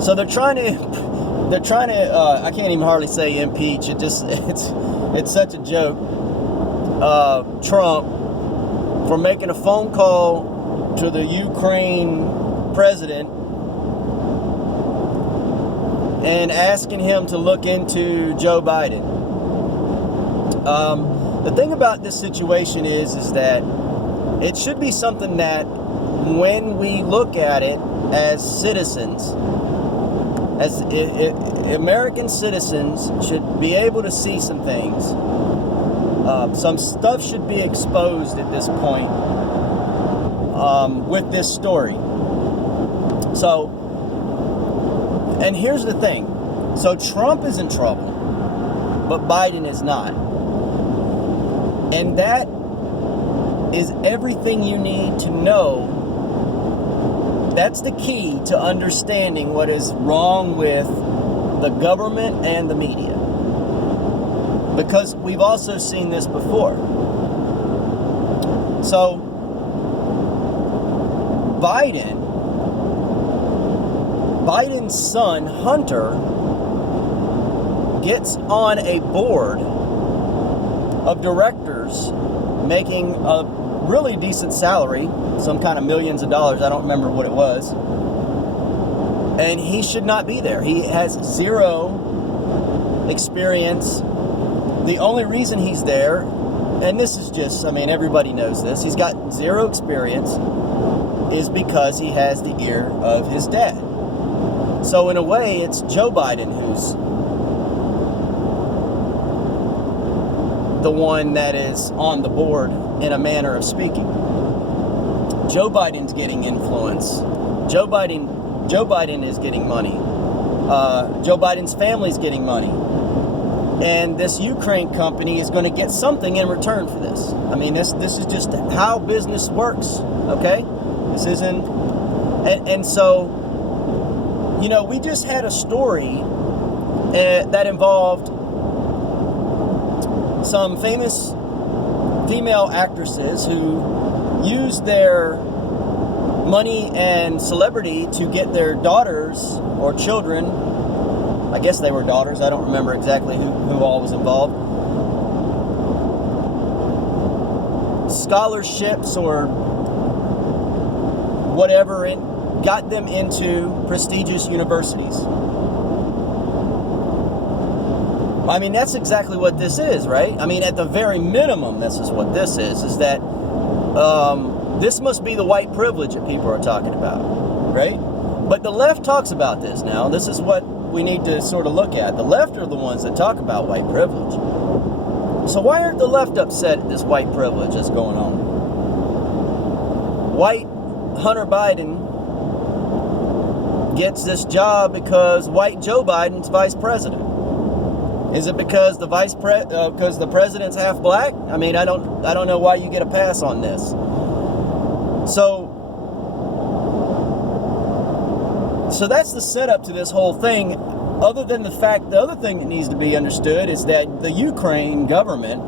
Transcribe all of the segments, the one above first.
So they're trying to, I can't even hardly say impeach. It's such a joke. Trump for making a phone call to the Ukraine president and asking him to look into Joe Biden. The thing about this situation is that it should be something that when we look at it as citizens, as American citizens should be able to see some things. Some stuff should be exposed at this point with this story. So, and here's the thing. So Trump is in trouble, but Biden is not. And that is everything you need to know. That's the key to understanding what is wrong with the government and the media. Because we've also seen this before. So, Biden's son, Hunter, gets on a board of directors making a really decent salary, some kind of millions of dollars, I don't remember what it was, and he should not be there. He has zero experience. The only reason he's there, and this is just, I mean, everybody knows this, he's got zero experience, is because he has the ear of his dad. So in a way, it's Joe Biden who's the one that is on the board in a manner of speaking. Joe Biden's getting influence. Joe Biden is getting money. Joe Biden's family's getting money. And this Ukraine company is going to get something in return for this. I mean, this is just how business works, okay? This isn't... And so, you know, we just had a story that involved some famous female actresses who used their money and celebrity to get their daughters or children, I guess they were daughters, I don't remember exactly who all was involved, scholarships or whatever, and got them into prestigious universities. I mean, that's exactly what this is, right? I mean, at the very minimum, this is what this is that this must be the white privilege that people are talking about, right? But the left talks about this now. This is what we need to sort of look at. The left are the ones that talk about white privilege. So why aren't the left upset at this white privilege that's going on? White Hunter Biden gets this job because white Joe Biden's vice president. Is it because the because the president's half black? I mean, I don't know why you get a pass on this. So that's the setup to this whole thing. Other than the fact, the other thing that needs to be understood is that the Ukraine government,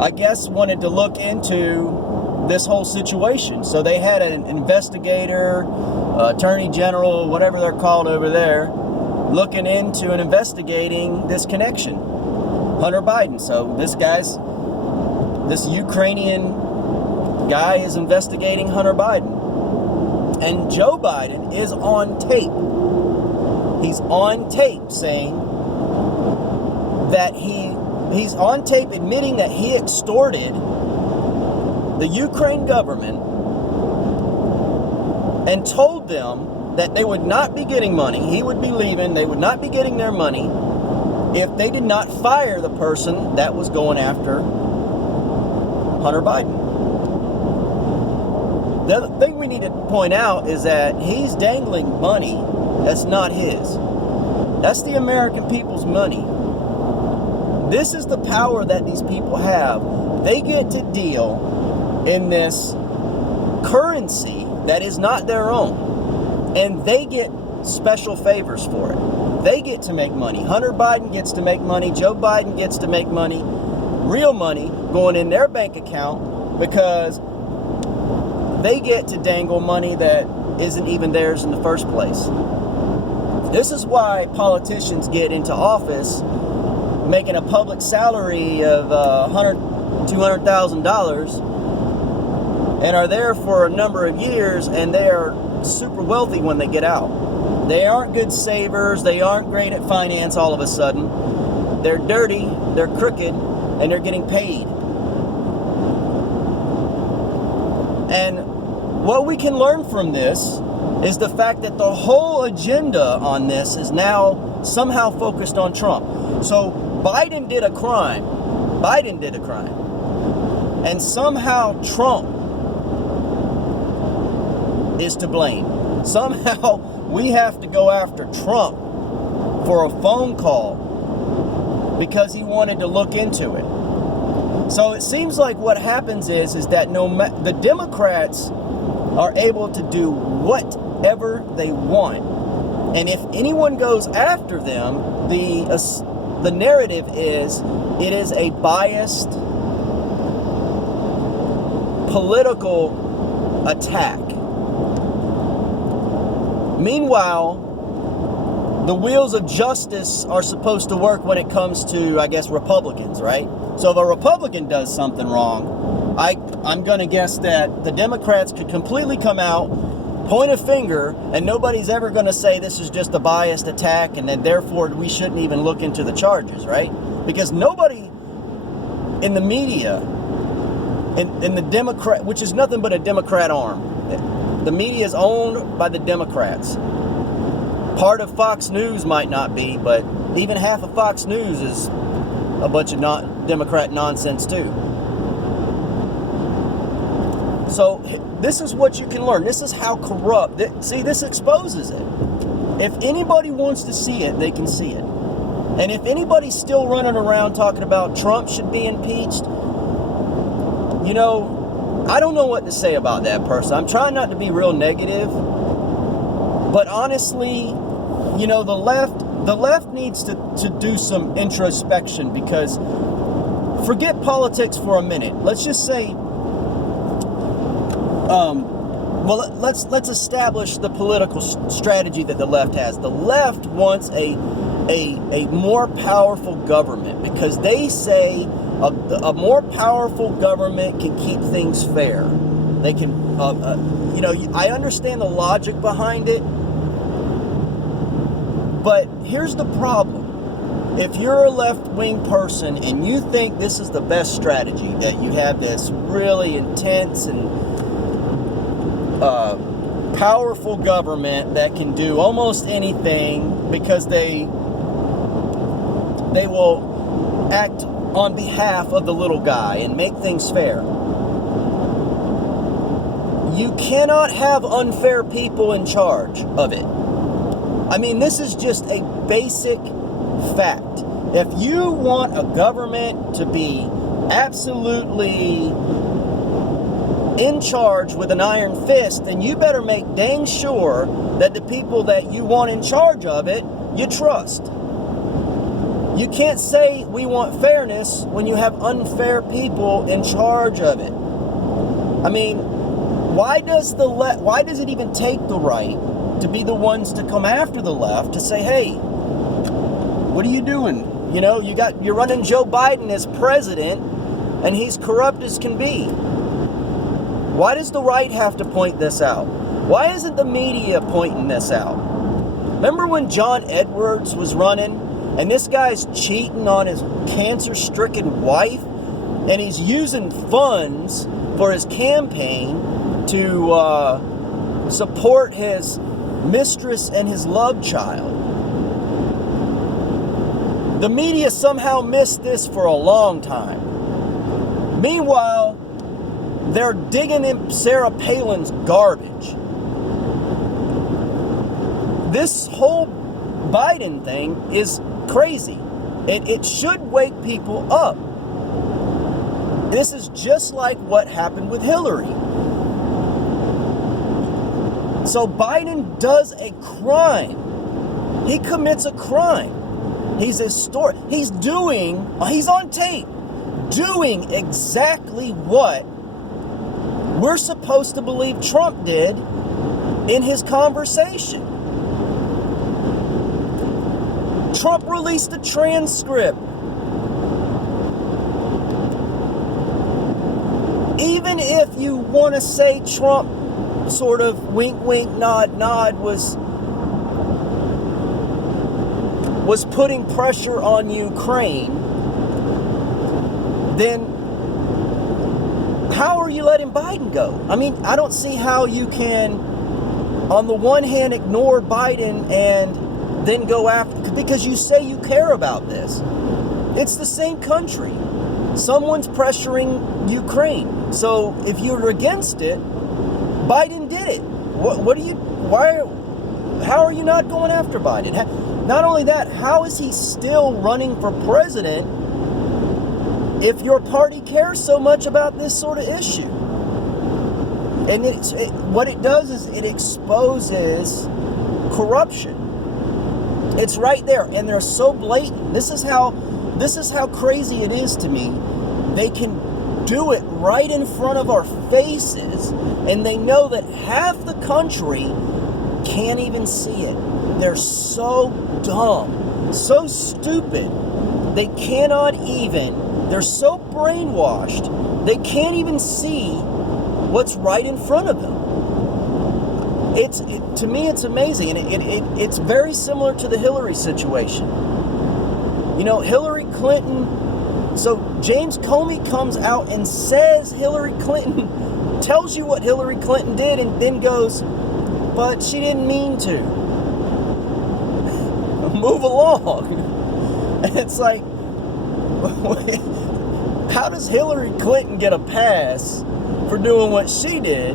I guess, wanted to look into this whole situation. So they had an investigator, attorney general, whatever they're called over there, looking into and investigating this connection, Hunter Biden. So this Ukrainian guy is investigating Hunter Biden. And Joe Biden is on tape. He's on tape saying that he's on tape admitting that he extorted the Ukraine government and told them that they would not be getting money. He would be leaving. They would not be getting their money if they did not fire the person that was going after Hunter Biden. The other thing we need to point out is that he's dangling money that's not his. That's the American people's money. This is the power that these people have. They get to deal in this currency that is not their own. And they get special favors for it. They get to make money. Hunter Biden gets to make money. Joe Biden gets to make money. Real money going in their bank account because they get to dangle money that isn't even theirs in the first place. This is why politicians get into office making a public salary of $200,000 and are there for a number of years, and they are super wealthy when they get out. They aren't good savers. They aren't great at finance all of a sudden. They're dirty, they're crooked, and they're getting paid. And what we can learn from this is the fact that the whole agenda on this is now somehow focused on Trump. So Biden did a crime. And somehow Trump is to blame. Somehow we have to go after Trump for a phone call because he wanted to look into it. So it seems like what happens is that the Democrats are able to do whatever they want. And if anyone goes after them, the narrative is it is a biased political attack. Meanwhile, the wheels of justice are supposed to work when it comes to, I guess, Republicans, right? So if a Republican does something wrong, I'm going to guess that the Democrats could completely come out, point a finger, and nobody's ever going to say this is just a biased attack, and then therefore we shouldn't even look into the charges, right? Because nobody in the media, in the Democrat, which is nothing but a Democrat arm, the media is owned by the Democrats. Part of Fox News might not be, but even half of Fox News is a bunch of Democrat nonsense too. So this is what you can learn. This is how corrupt. See, this exposes it. If anybody wants to see it, they can see it. And if anybody's still running around talking about Trump should be impeached, you know, I don't know what to say about that person. I'm trying not to be real negative, but honestly, you know, the left needs to do some introspection, because forget politics for a minute. Let's just say, let's establish the political strategy that the left has. The left wants a more powerful government, because they say a more powerful government can keep things fair. They can, I understand the logic behind it, but here's the problem. If you're a left-wing person and you think this is the best strategy, that you have this really intense and powerful government that can do almost anything because they will act on behalf of the little guy and make things fair. You cannot have unfair people in charge of it. I mean, this is just a basic fact. If you want a government to be absolutely in charge with an iron fist, then you better make dang sure that the people that you want in charge of it, you trust. You can't say we want fairness when you have unfair people in charge of it. I mean, why does it even take the right to be the ones to come after the left to say, hey, what are you doing? You know, you're running Joe Biden as president, and he's corrupt as can be. Why does the right have to point this out? Why isn't the media pointing this out? Remember when John Edwards was running, and this guy's cheating on his cancer-stricken wife, and he's using funds for his campaign to support his mistress and his love child. The media somehow missed this for a long time. Meanwhile, they're digging in Sarah Palin's garbage. This whole Biden thing is crazy. It should wake people up. This is just like what happened with Hillary. So Biden does a crime. He commits a crime. He's on tape doing exactly what we're supposed to believe Trump did in his conversation. Trump released a transcript. Even if you want to say Trump sort of wink, wink, nod, nod was putting pressure on Ukraine, then how are you letting Biden go? I mean, I don't see how you can, on the one hand, ignore Biden and then go after, because you say you care about this. It's the same country. Someone's pressuring Ukraine. So if you're against it, Biden did it. How are you not going after Biden? Not only that, how is he still running for president if your party cares so much about this sort of issue? And what it does is it exposes corruption. It's right there, and they're so blatant. This is how crazy it is to me. They can do it right in front of our faces, and they know that half the country can't even see it. They're so dumb, so stupid. They cannot even, they're so brainwashed, they can't even see what's right in front of them. To me, it's amazing, and it's very similar to the Hillary situation. You know, Hillary Clinton, so James Comey comes out and says Hillary Clinton, tells you what Hillary Clinton did, and then goes, but she didn't mean to. Move along. And it's like, how does Hillary Clinton get a pass for doing what she did,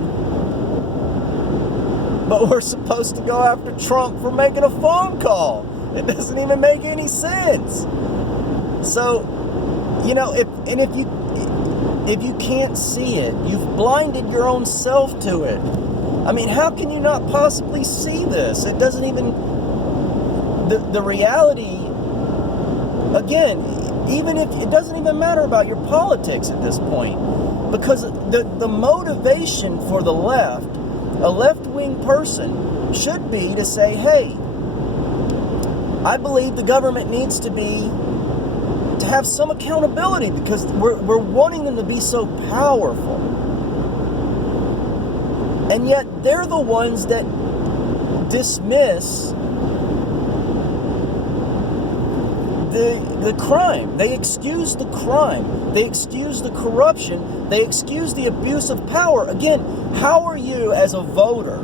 but we're supposed to go after Trump for making a phone call? It doesn't even make any sense. So, you know, if you can't see it, you've blinded your own self to it. I mean, how can you not possibly see this? It doesn't even, the reality, again, even if it doesn't even matter about your politics at this point, because the motivation for the left, a left-wing person, should be to say, hey, I believe the government needs to have some accountability, because we're wanting them to be so powerful. And yet they're the ones that dismiss the crime. They excuse the crime. They excuse the corruption. They excuse the abuse of power. Again, how are you as a voter?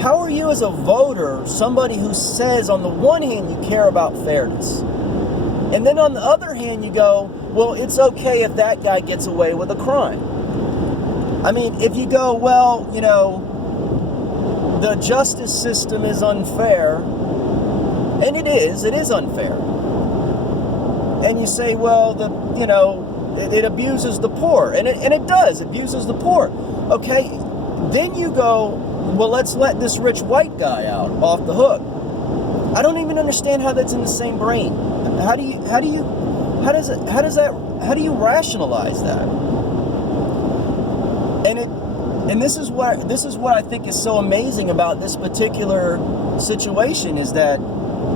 How are you as a voter, somebody who says on the one hand you care about fairness, and then on the other hand you go, well, it's okay if that guy gets away with a crime? I mean, if you go, well, you know, the justice system is unfair, and it is unfair. And you say, well, it abuses the poor, and it does, abuses the poor. Okay, then you go, well, let's let this rich white guy out off the hook. I don't even understand how that's in the same brain. How do you rationalize that? And this is what I think is so amazing about this particular situation, is that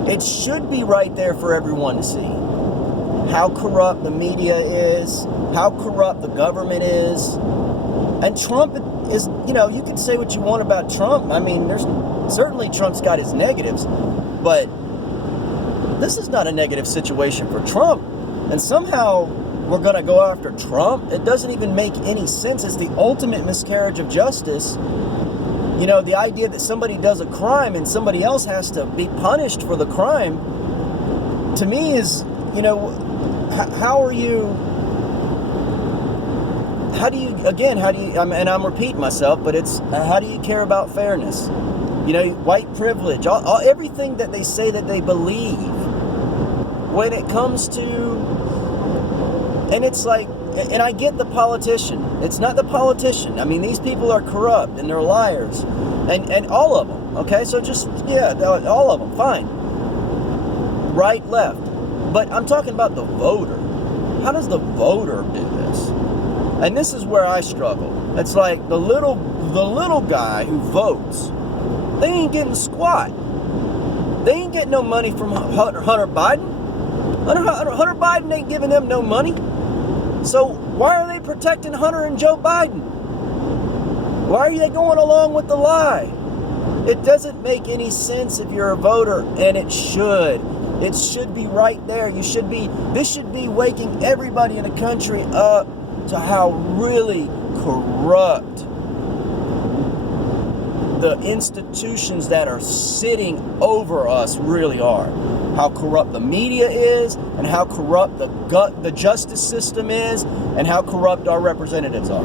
it should be right there for everyone to see how corrupt the media is, how corrupt the government is. And Trump is, you know, you can say what you want about Trump. I mean, certainly Trump's got his negatives, but this is not a negative situation for Trump. And somehow we're going to go after Trump. It doesn't even make any sense. It's the ultimate miscarriage of justice. You know, the idea that somebody does a crime and somebody else has to be punished for the crime, to me is, you know, how do you, and I'm repeating myself, but it's, how do you care about fairness? You know, white privilege, everything that they say that they believe, when it comes to, and it's like, and I get the politician. It's not the politician. I mean, these people are corrupt and they're liars, and all of them. Okay, so just, yeah, all of them, fine. Right, left. But I'm talking about the voter. How does the voter do this? And this is where I struggle. It's like the little guy who votes, they ain't getting squat. They ain't getting no money from Hunter Biden. Hunter Biden ain't giving them no money. So why are they protecting Hunter and Joe Biden? Why are they going along with the lie? It doesn't make any sense if you're a voter, and it should. It should be right there. This should be waking everybody in the country up to how really corrupt the institutions that are sitting over us really are. How corrupt the media is, and how corrupt the justice system is, and how corrupt our representatives are.